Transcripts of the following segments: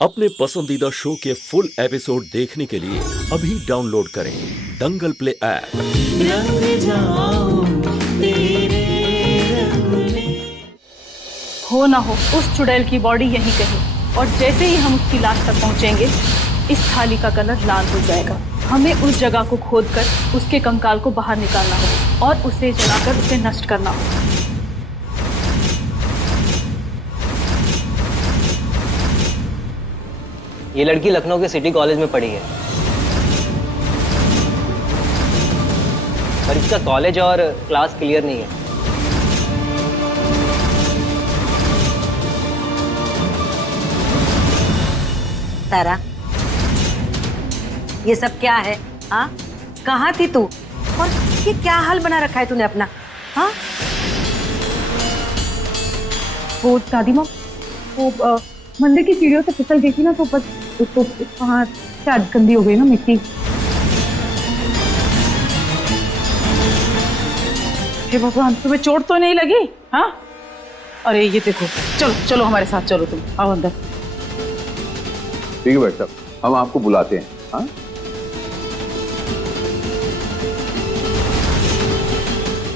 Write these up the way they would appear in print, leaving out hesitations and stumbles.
अपने पसंदीदा शो के फुल एपिसोड देखने के लिए अभी डाउनलोड करें दंगल प्ले ऐप। हो ना हो उस चुड़ैल की बॉडी यहीं कहीं, और जैसे ही हम उसकी लाश तक पहुंचेंगे इस थाली का कलर लाल हो जाएगा। हमें उस जगह को खोदकर उसके कंकाल को बाहर निकालना होगा और उसे जलाकर उसे नष्ट करना होगा। ये लड़की लखनऊ के सिटी कॉलेज में पढ़ी है, पर इसका कॉलेज और क्लास क्लियर नहीं है। तारा, ये सब क्या है? हाँ, कहाँ थी तू? और ये क्या हाल बना रखा है तूने अपना? हाँ, वो दादी माँ, वो मंदिर की सीढ़ियों से फिसल गई थी ना, तो बस उसको वहाँ शायद गंदी हो गई ना मिट्टी। हे भगवान, तुम्हें चोट तो नहीं लगी? हाँ, अरे ये देखो, चलो चलो हमारे साथ चलो, तुम आओ अंदर। ठीक है बेटा, हम आपको बुलाते हैं। हाँ,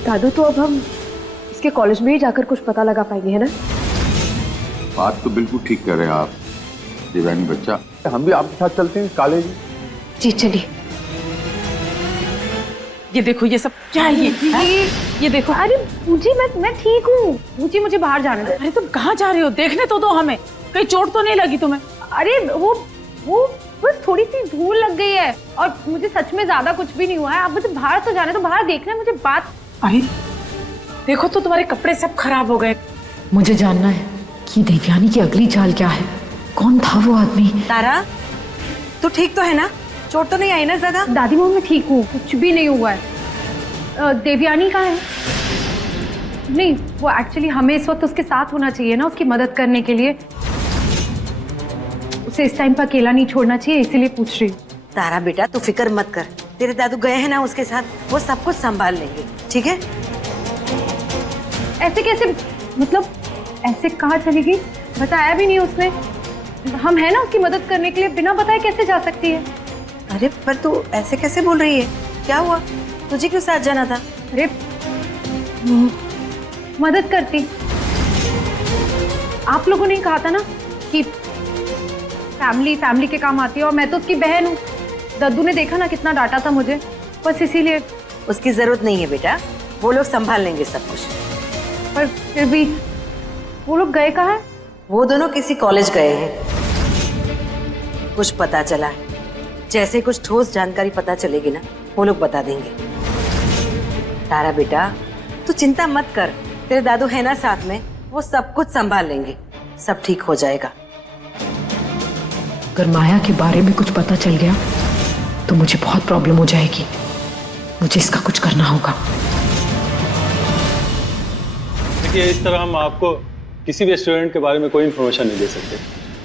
दादू, तो अब हम इसके कॉलेज में ही जाकर कुछ पता लगा पाएंगे, है ना? बात तो बिल्कुल ठीक कर रहे हैं आप देवयानी बच्चा। हम भी आपके साथ चलते हैं कॉलेज। जी चलिए। ये देखो, ये सब क्या है? ये देखो। अरे पूजी, मैं ठीक हूँ पूजी, मुझे बाहर जाने दो। अरे तुम कहाँ जा रहे हो? देखने तो दो हमें, कहीं चोट तो नहीं लगी तुम्हें? अरे वो बस थोड़ी सी धूल लग गई है, और मुझे सच में ज्यादा कुछ भी नहीं हुआ है। आप मुझे बाहर तो जाने दो, बाहर देखना है मुझे बात। अरे देखो तो, तुम्हारे कपड़े सब खराब हो गए। मुझे जानना है कि देवयानी की अगली चाल क्या है। कौन था वो आदमी? तारा, तू ठीक तो है ना? चोट तो नहीं आई ना ज्यादा? दादी माँ, मैं ठीक हूँ, कुछ भी नहीं हुआ है। देवयानी कहाँ है? नहीं, वो एक्चुअली हमें इस वक्त उसके साथ होना चाहिए ना, उसकी मदद करने के लिए। उसे इस टाइम पर अकेला नहीं छोड़ना चाहिए, इसीलिए पूछ रही हूँ। तारा बेटा, तू फिक्र मत कर, तेरे दादू गए हैं ना उसके साथ, वो सब कुछ संभाल लेंगे, ठीक है? ऐसे कैसे, मतलब ऐसे कहाँ चली गई? बताया भी नहीं उसने। हम है ना उसकी मदद करने के लिए, बिना बताए कैसे जा सकती है? अरे पर तू ऐसे कैसे बोल रही है? क्या हुआ? तुझे क्यों साथ जाना था? अरे मदद करती। आप लोगों ने कहा था ना कि फैमिली के काम आती है, और मैं तो उसकी बहन हूँ। दद्दू ने देखा ना कितना डांटा था मुझे, बस इसीलिए। उसकी जरूरत नहीं है बेटा, वो लोग संभाल लेंगे सब कुछ। पर फिर भी वो लोग गए कहाँ हैं? वो दोनों किसी कॉलेज गए हैं, कुछ पता चला है। जैसे कुछ ठोस जानकारी पता चलेगी ना, वो लोग बता देंगे। तारा बेटा, तू चिंता मत कर, तेरे दादू है ना साथ में, वो सब कुछ संभाल लेंगे, सब ठीक हो जाएगा। अगर माया के बारे में कुछ पता चल गया तो मुझे बहुत प्रॉब्लम हो जाएगी। मुझे इसका कुछ करना होगा। देखिए, इस तरह हम आपको किसी भी स्टूडेंट के बारे में कोई इन्फॉर्मेशन नहीं दे सकते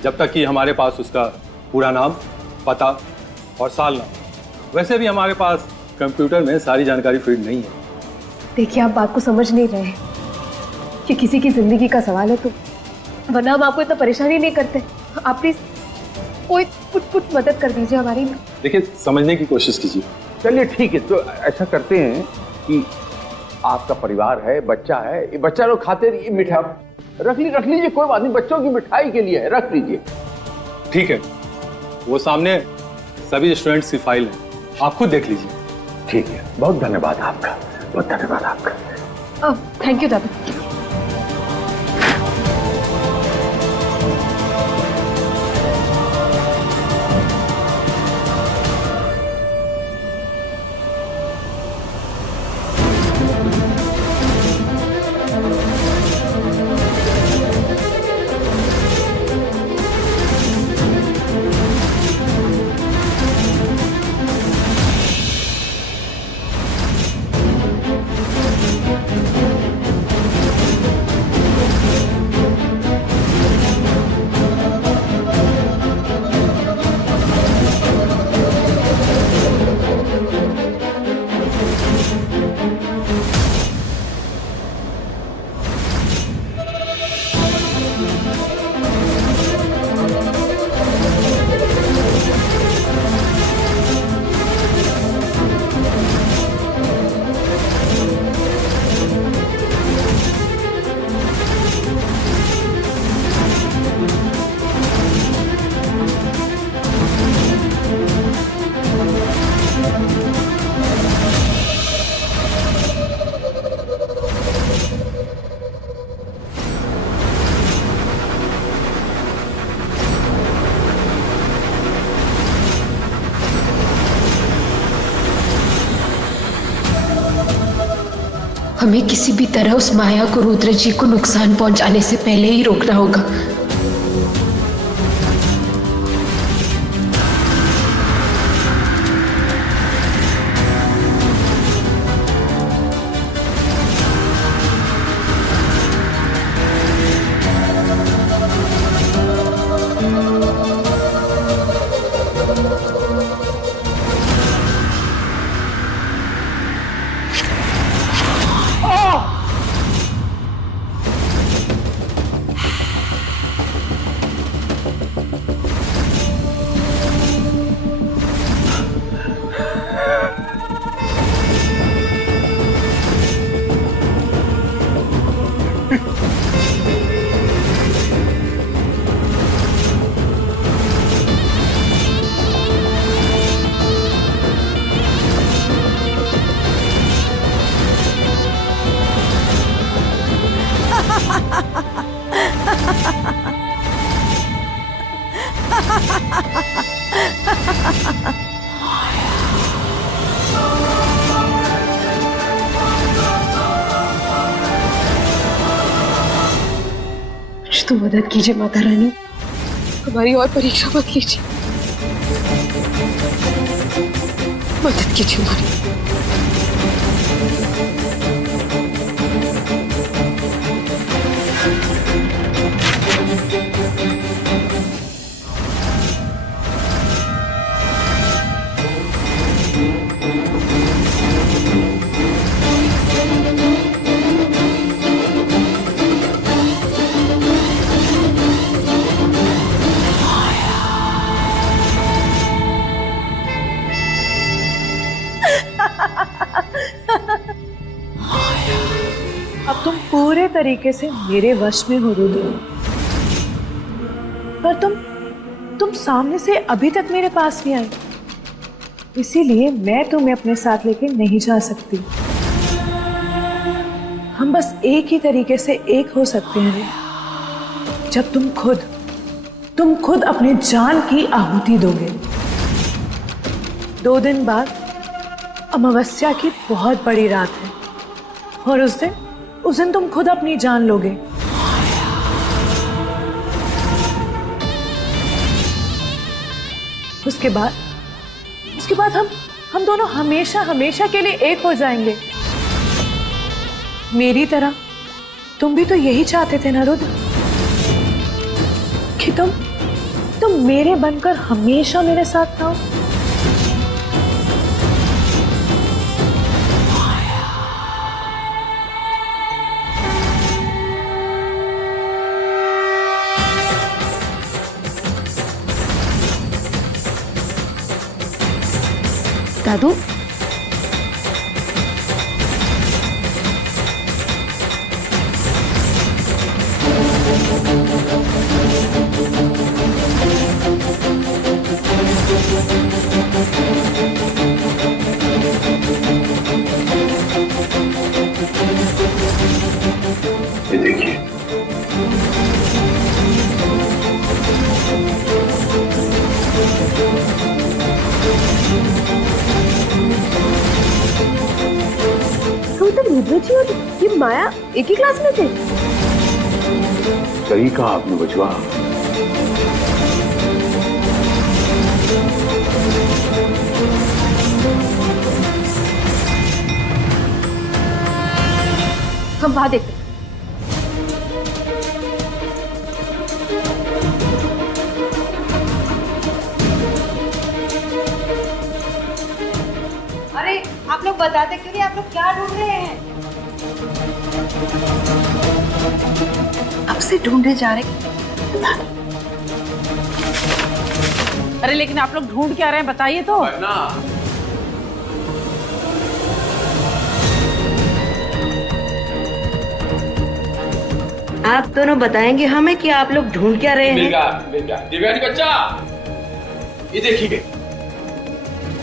जब तक कि हमारे पास उसका पूरा नाम, पता और साल ना हो। वैसे भी हमारे पास कंप्यूटर में सारी जानकारी फीड नहीं है। देखिए, आप बात को समझ नहीं रहे कि किसी की जिंदगी का सवाल है, तो वरना हम आपको इतना परेशानी नहीं करते। आप प्लीज कोई कुछ मदद कर दीजिए हमारी। देखिए, समझने की कोशिश कीजिए। चलिए ठीक है, तो ऐसा करते हैं कि आपका परिवार है, बच्चा है, ये बच्चा लोग खाते रहिए, मिठाई रख लीजिए, कोई बात नहीं, बच्चों की मिठाई के लिए है, रख लीजिए। ठीक है, वो सामने सभी स्टूडेंट्स की फाइल है, आप खुद देख लीजिए। ठीक है, बहुत धन्यवाद आपका, बहुत धन्यवाद आपका। थैंक यू दादा। हमें किसी भी तरह उस माया को रुद्र जी को नुकसान पहुंचाने से पहले ही रोकना होगा। तो मदद कीजिए माता रानी, हमारी और परीक्षा मत लीजिए, मदद कीजिए हमारी। अब तुम पूरे तरीके से मेरे वश में हो रुद्र, पर तुम सामने से अभी तक मेरे पास नहीं आई, इसीलिए मैं तुम्हें अपने साथ लेके नहीं जा सकती। हम बस एक ही तरीके से एक हो सकते हैं जब तुम खुद अपने जान की आहुति दोगे। 2 दिन बाद अमावस्या की बहुत बड़ी रात है और उस दिन तुम खुद अपनी जान लोगे। उसके बाद हम दोनों हमेशा हमेशा के लिए एक हो जाएंगे। मेरी तरह तुम भी तो यही चाहते थे ना रुद्र, कि तुम मेरे बनकर हमेशा मेरे साथ रहो। दादू, ये देखिए, रुद्र जी और ये माया एक ही क्लास में थे? सही कहा आपने बचवा। हम वहां देखते हैं। अरे आप लोग बताते क्यों नहीं? आप लोग क्या ढूंढ रहे हैं? अब से ढूंढे जा रहे। अरे लेकिन आप लोग ढूंढ क्या रहे हैं, बताइए तो। आप दोनों बताएंगे हमें कि आप लोग ढूंढ क्या रहे हैं? दिव्यानी बच्चा, ये देखिए,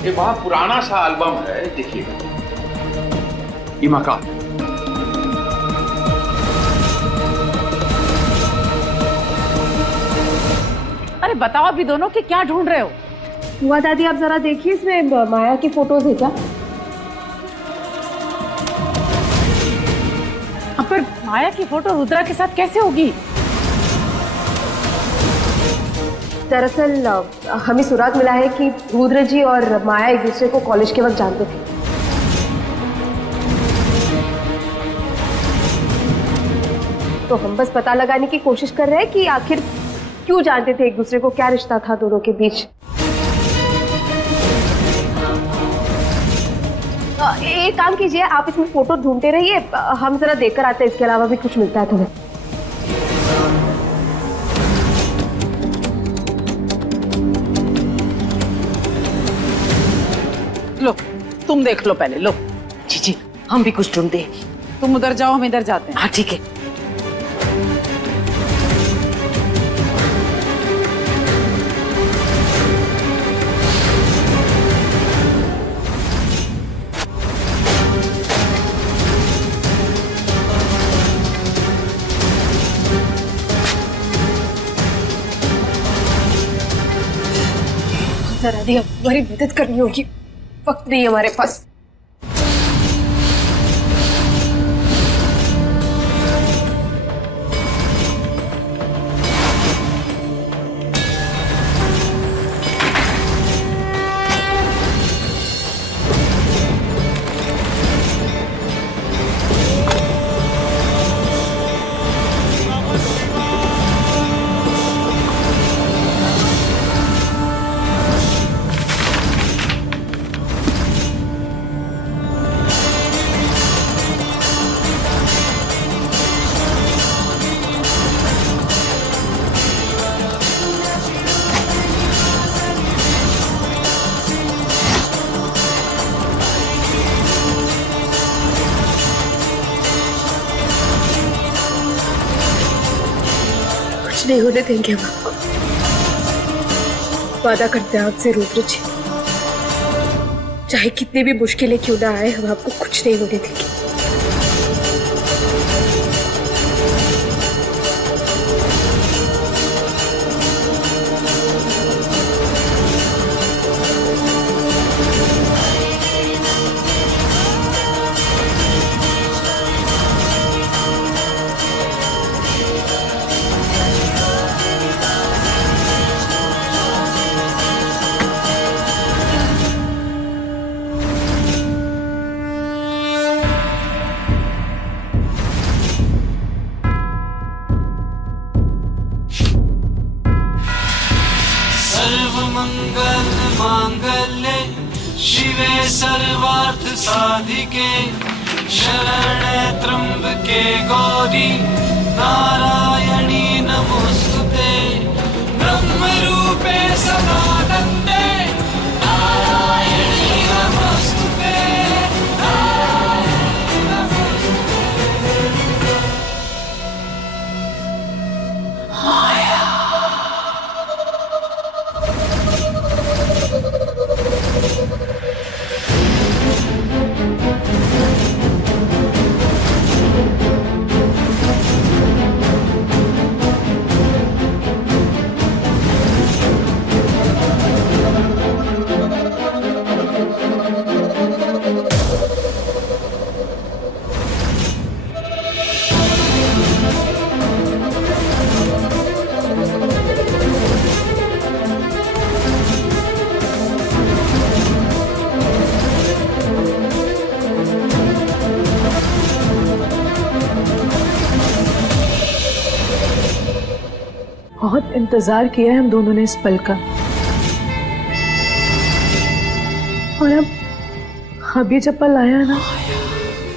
ये बहुत पुराना सा एल्बम है, देखिए ये मकान। अरे बताओ अभी दोनों कि क्या ढूंढ रहे हो? हुआ दादी, आप जरा देखिए, इसमें माया की फोटोज है क्या? माया की फोटो रुद्रा के साथ कैसे होगी? दरअसल हमें सुराग मिला है कि रुद्र जी और माया एक दूसरे को कॉलेज के वक्त जानते थे। तो हम बस पता लगाने की कोशिश कर रहे हैं कि आखिर क्यों जानते थे एक दूसरे को, क्या रिश्ता था दोनों के बीच। एक काम कीजिए, आप इसमें फोटो ढूंढते रहिए, हम जरा देखकर आते हैं, इसके अलावा भी कुछ मिलता है तुम्हें। लो तुम देख लो पहले, लो। जी जी, हम भी कुछ ढूंढते। तुम उधर जाओ, हम इधर जाते हैं। हाँ ठीक है। जरा दी, हमारी मदद करनी होगी, वक्त नहीं है हमारे पास। नहीं होने देंगे हम आपको, वादा करते हैं आपसे रुद्र जी, चाहे कितनी भी मुश्किलें क्यों ना आए, हम आपको कुछ नहीं होने देंगे। सर्वमंगल मांगल्ये शिवे सर्वार्थ साधिके शरणे त्र्यंबके गौरी नारायणी नमोस्तुते ब्रह्मरूपे सदानंदे नारायणी नमोस्तुते नारायणी नमोस्तुते। बहुत इंतजार किया है हम दोनों ने इस पल का, और अब ये जब पल आया ना,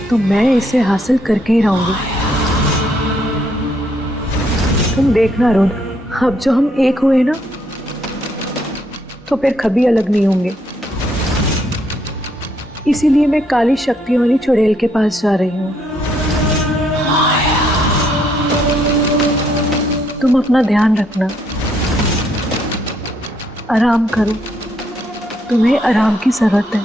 तो मैं इसे हासिल करके ही रहूंगी। तुम देखना रुद्र, अब जो हम एक हुए ना, तो फिर कभी अलग नहीं होंगे। इसीलिए मैं काली शक्तियों वाली चुड़ैल के पास जा रही हूँ। तुम अपना ध्यान रखना, आराम करो, तुम्हें आराम की जरूरत है।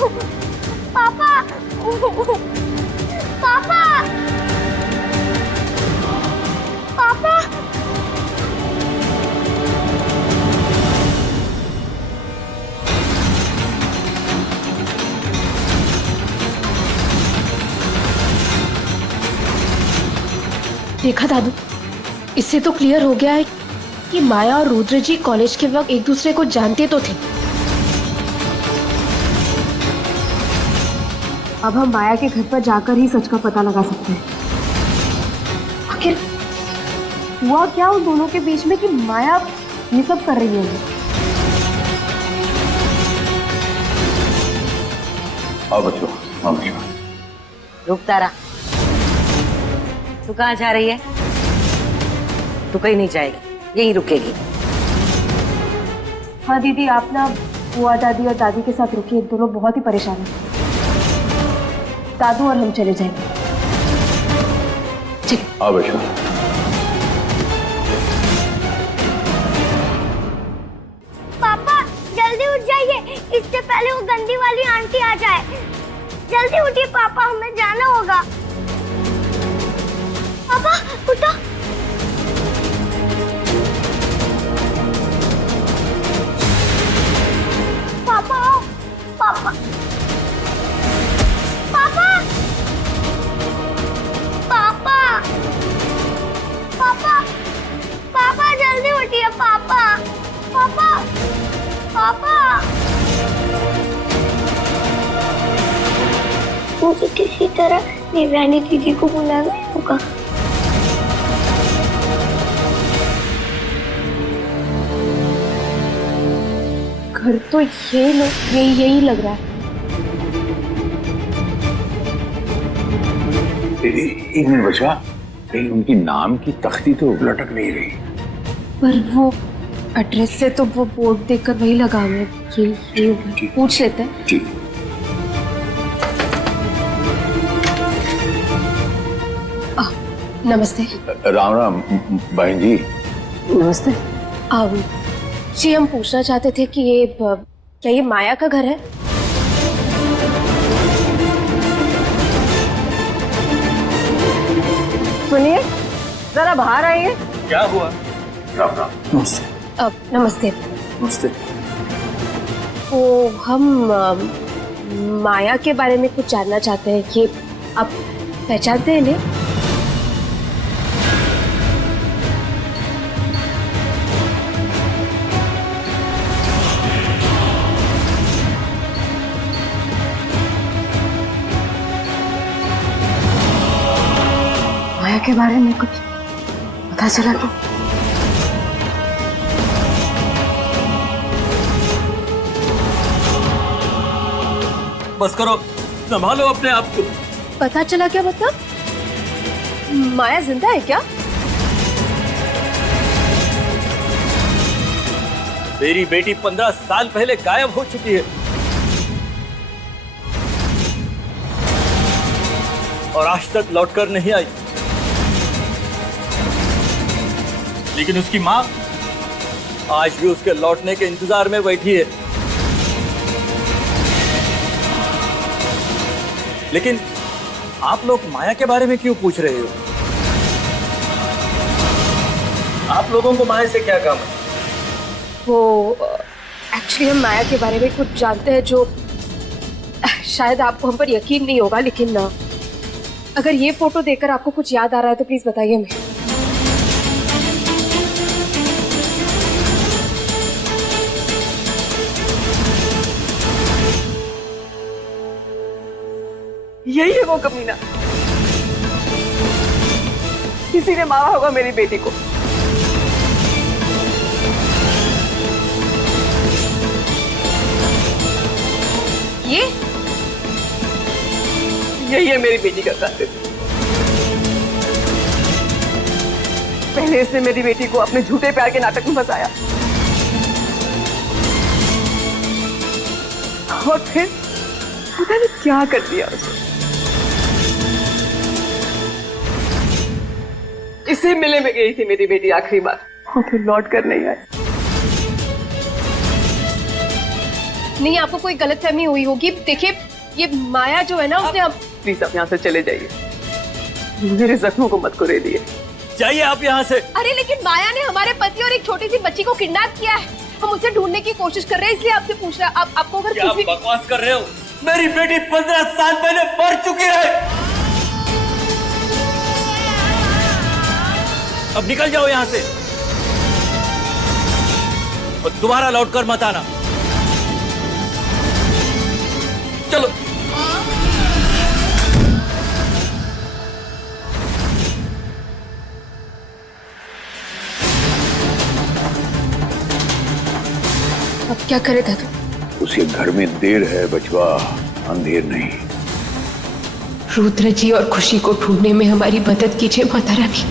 पापा पापा पापा देखा दादू, इससे तो क्लियर हो गया है कि माया और रुद्र जी कॉलेज के वक्त एक दूसरे को जानते तो थे। अब हम माया के घर पर जाकर ही सच का पता लगा सकते हैं। आखिर हुआ क्या उन दोनों के बीच में कि माया ये सब कर रही है? आओ बच्चों, मम्मी। रुक तारा, तू कहाँ जा रही है? तू कहीं नहीं जाएगी, यहीं रुकेगी। हाँ दीदी, आप ना बुआ दादी और दादी के साथ रुकिए, दोनों बहुत ही परेशान हैं। दादू और हम चले जाएंगे। ठीक। आओ बच्चों। पापा जल्दी उठ जाइए, इससे पहले वो गंदी वाली आंटी आ जाए। जल्दी उठिए पापा, हमें जाना होगा। पापा उठो। पापा आओ। पापा पापा पापा पापा पापा जल्दी उठिए पापा। पापा पापा मुझे किसी तरह देवरानी दीदी को बुलाना होगा। घर तो यही लग रहा है। एक मिनट बच्चा, कहीं उनकी नाम की तख्ती तो लटक नहीं रही? पर वो एड्रेस से तो वो बोर्ड देखकर वही लगा हमें। ये पूछ लेते हैं। ठीक। नमस्ते। राम राम बहन जी। नमस्ते। जी हम पूछना चाहते थे कि ये क्या ये माया का घर है? सुनिए, जरा बाहर आइए। क्या हुआ? राम राम। नमस्ते। नमस्ते। नमस्ते। तो हम माया के बारे में कुछ जानना चाहते हैं कि आप पहचानते हैं इन्हें? माया के बारे में कुछ पता चला तो? बस करो, संभालो अपने आप को। पता चला क्या मतलब? माया जिंदा है क्या? मेरी बेटी 15 साल पहले गायब हो चुकी है और आज तक लौटकर नहीं आई। लेकिन उसकी मां आज भी उसके लौटने के इंतजार में बैठी है। लेकिन आप लोग माया के बारे में क्यों पूछ रहे हो? आप लोगों को माया से क्या काम है? वो एक्चुअली हम माया के बारे में कुछ जानते हैं जो शायद आपको हम पर यकीन नहीं होगा, लेकिन अगर ये फोटो देखकर आपको कुछ याद आ रहा है तो प्लीज बताइए हमें। यही है वो कमीना, किसी ने मारा होगा मेरी बेटी को। यही है मेरी बेटी का कातिल। पहले इसने मेरी बेटी को अपने झूठे प्यार के नाटक में फंसाया और फिर पता नहीं क्या कर दिया उसे। इसे मिले में गई थी मेरी बेटी आखिरी बार और फिर लौट कर नहीं आई। नहीं, आपको कोई गलतफहमी हुई होगी। देखिए ये माया जो है ना, उसने अब प्लीज आप यहाँ से चले जाइए, मेरे जख्मों को मत कुरे दिए। जाइए आप यहाँ से। अरे लेकिन माया ने हमारे पति और एक छोटी सी बच्ची को किडनैप किया है। हम उसे ढूंढने की कोशिश कर रहे हैं, इसलिए आपसे पूछ रहे हैं। आपको अगर क्या कुछ भी बकवास कर रहे हो? मेरी बेटी 15 साल पहले मर चुकी है। अब निकल जाओ यहाँ से और दोबारा लौटकर मत आना। चलो। अब क्या करे दादू? उसके घर में देर है बचवा, अंधेर नहीं। रुद्र जी और खुशी को ढूंढने में हमारी मदद कीजिए माता रानी।